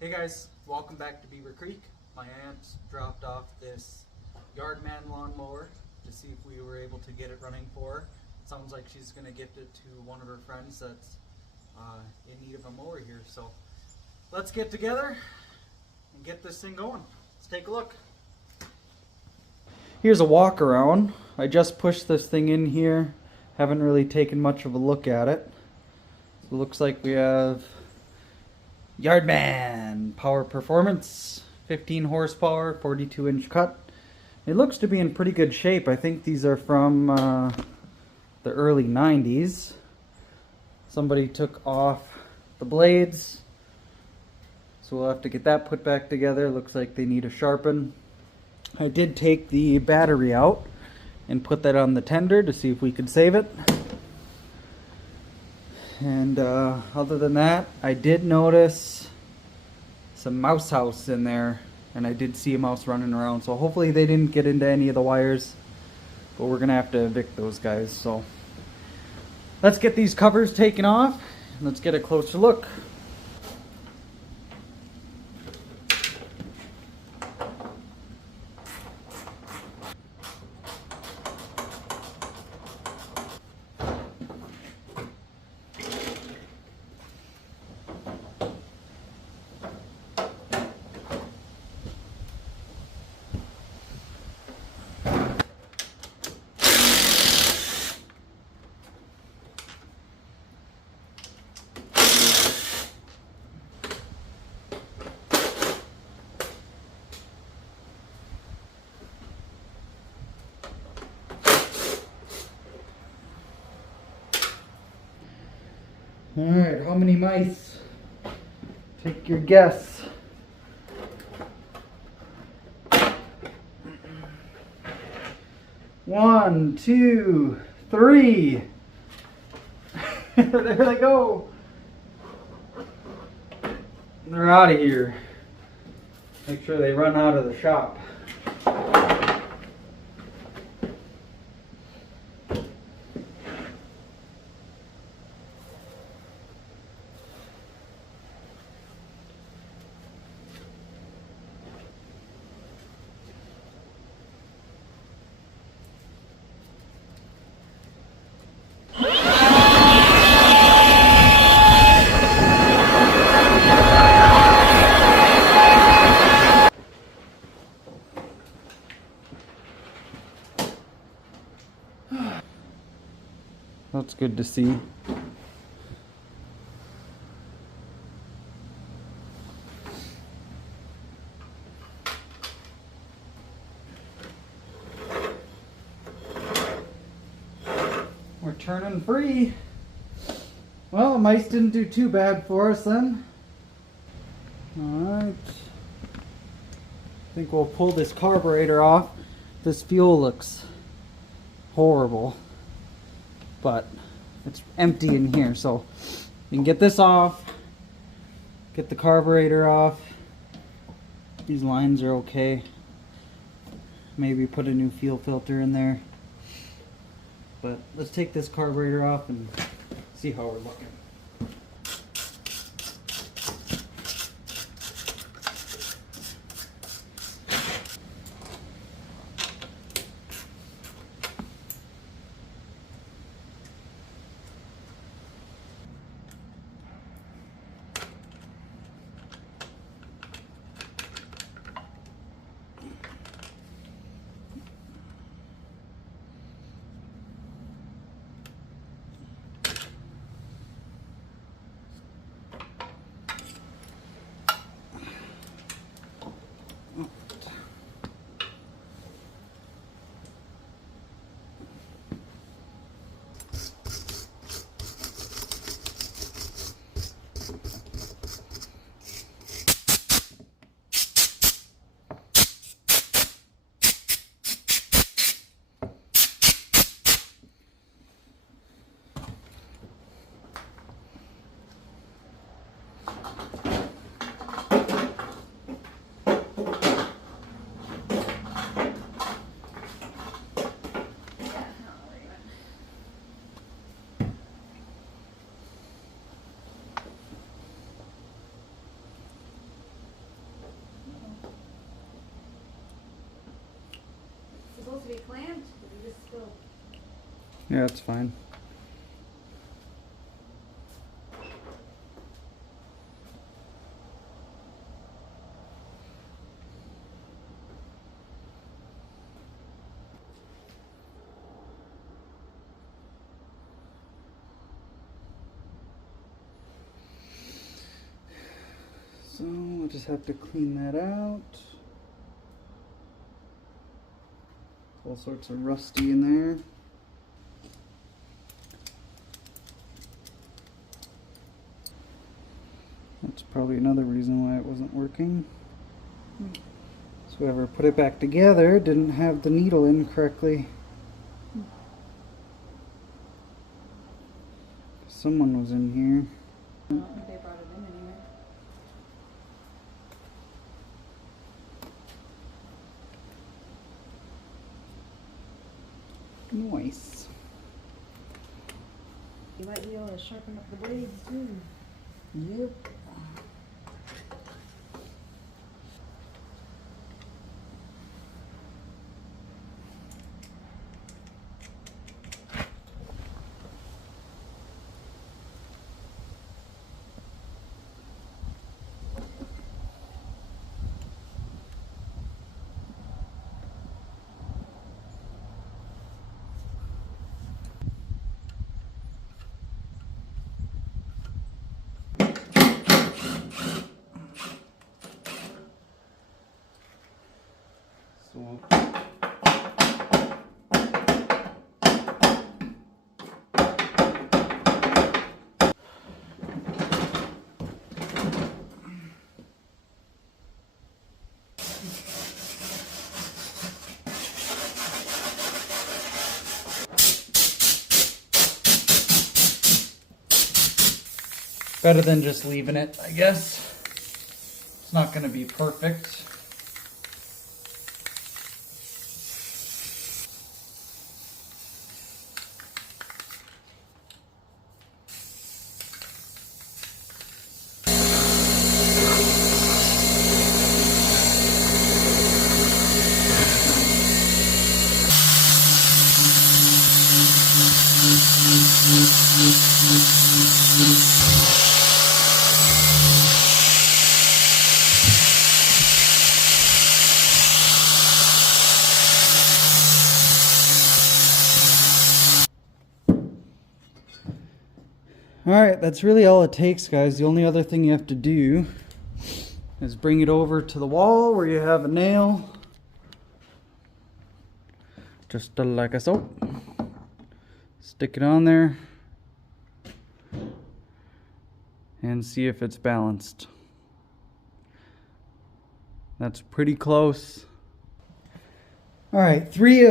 Hey guys, welcome back to Beaver Creek. My aunt dropped off this Yardman lawnmower to see if we were able to get it running for her. It sounds like she's going to gift it to one of her friends that's in need of a mower here. So let's get together and get this thing going. Let's take a look. Here's a walk around. I just pushed this thing in here. Haven't really taken much of a look at it. So it looks like we have Yardman Power Performance, 15 horsepower, 42-inch cut. It looks to be in pretty good shape. I think these are from the early 90s. Somebody took off the blades, so we'll have to get that put back together. Looks like they need a sharpen. I did take the battery out and put that on the tender to see if we could save it. And other than that, I did notice some mouse house in there, and I did see a mouse running around, so hopefully they didn't get into any of the wires, but we're gonna have to evict those guys. So let's get these covers taken off and let's get a closer look. Alright, how many mice? Take your guess. One, two, three. There they go. They're out of here. Make sure they run out of the shop. That's good to see. We're turning free. Well, mice didn't do too bad for us then. Alright. I think we'll pull this carburetor off. This fuel looks horrible, but it's empty in here, so we can get this off, get the carburetor off. These lines are okay. Maybe put a new fuel filter in there. But let's take this carburetor off and see how we're looking. to be clamped, but we just still. Yeah, that's fine. So we'll just have to clean that out. All sorts of rusty in there. That's probably another reason why it wasn't working. So whoever put it back together didn't have the needle in correctly. Someone was in here. I don't think they brought it in anyway. Nice. You might be able to sharpen up the blades too. Yep. So better than just leaving it, I guess. It's not going to be perfect. Alright, that's really all it takes, guys. The only other thing you have to do is bring it over to the wall where you have a nail. Just like a so. Stick it on there and see if it's balanced. That's pretty close. Alright, 3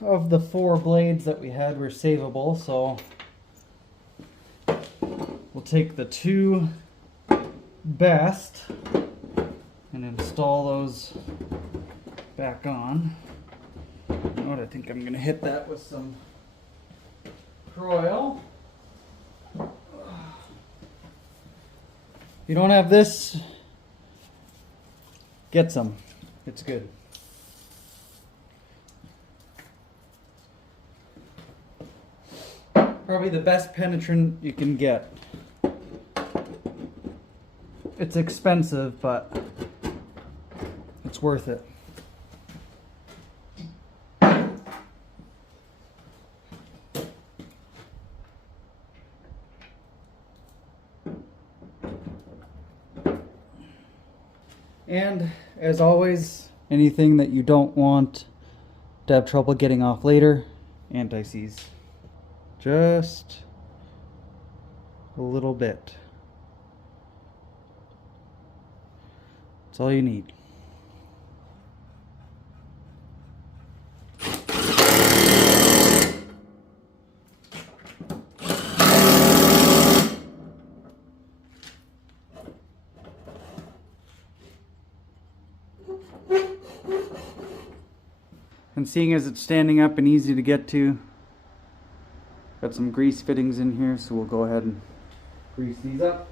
of the 4 blades that we had were savable, so we'll take the 2 best and install those back on. You know what, I think I'm going to hit that with some Croil. If you don't have this, get some. It's good. Probably the best penetrant you can get. It's expensive, but it's worth it. And as always, anything that you don't want to have trouble getting off later, anti-seize. Just a little bit. That's all you need. And seeing as it's standing up and easy to get to, got some grease fittings in here, so we'll go ahead and grease these up.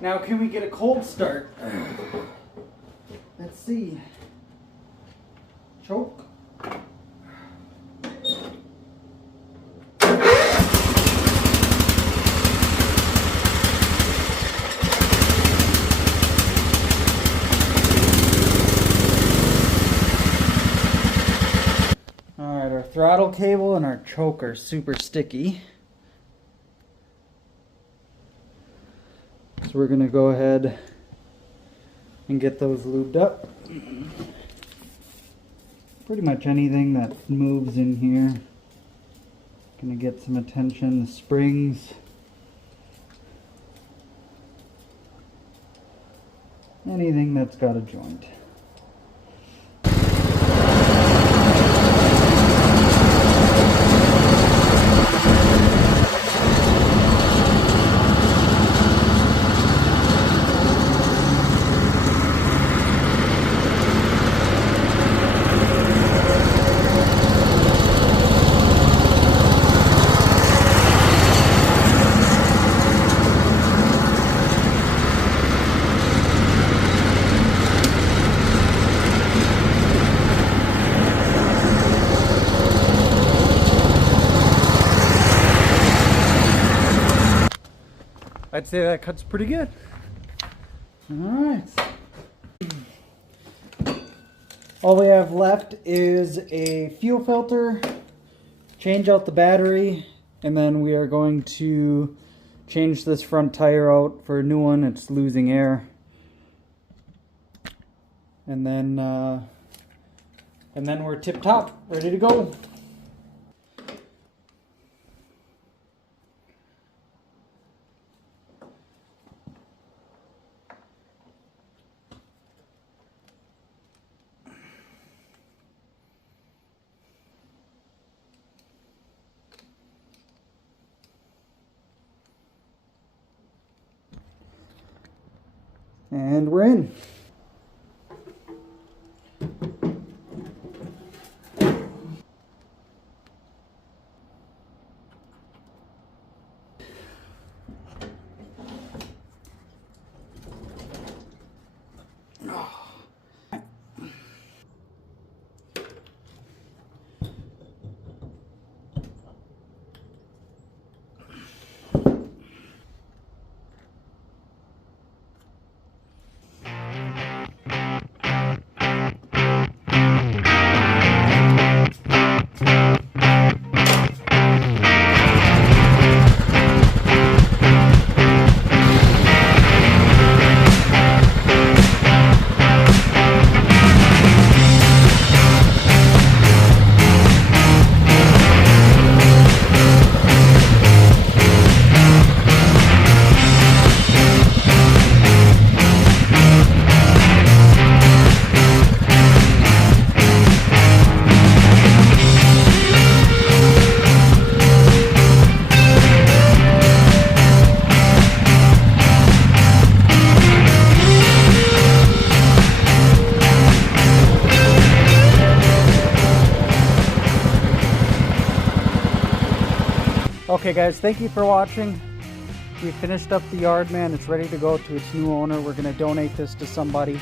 Now can we get a cold start? Let's see. Choke. Alright, our throttle cable and our choke are super sticky. So we're going to go ahead and get those lubed up. Pretty much anything that moves in here. Going to get some attention. The springs. Anything that's got a joint. I'd say that cuts pretty good. Alright. All we have left is a fuel filter, change out the battery, and then we are going to change this front tire out for a new one. It's losing air. And then we're tip top, ready to go. And we're in. Okay guys, thank you for watching. We finished up the Yardman. It's ready to go to its new owner. We're going to donate this to somebody.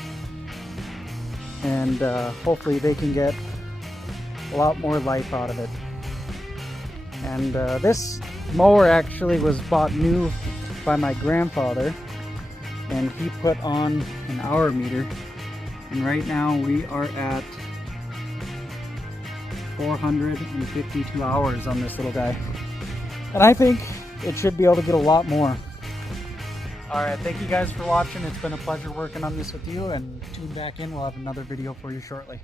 And hopefully they can get a lot more life out of it. And this mower actually was bought new by my grandfather. And he put on an hour meter. And right now we are at 452 hours on this little guy. And I think it should be able to get a lot more. Alright, thank you guys for watching. It's been a pleasure working on this with you, and tune back in. We'll have another video for you shortly.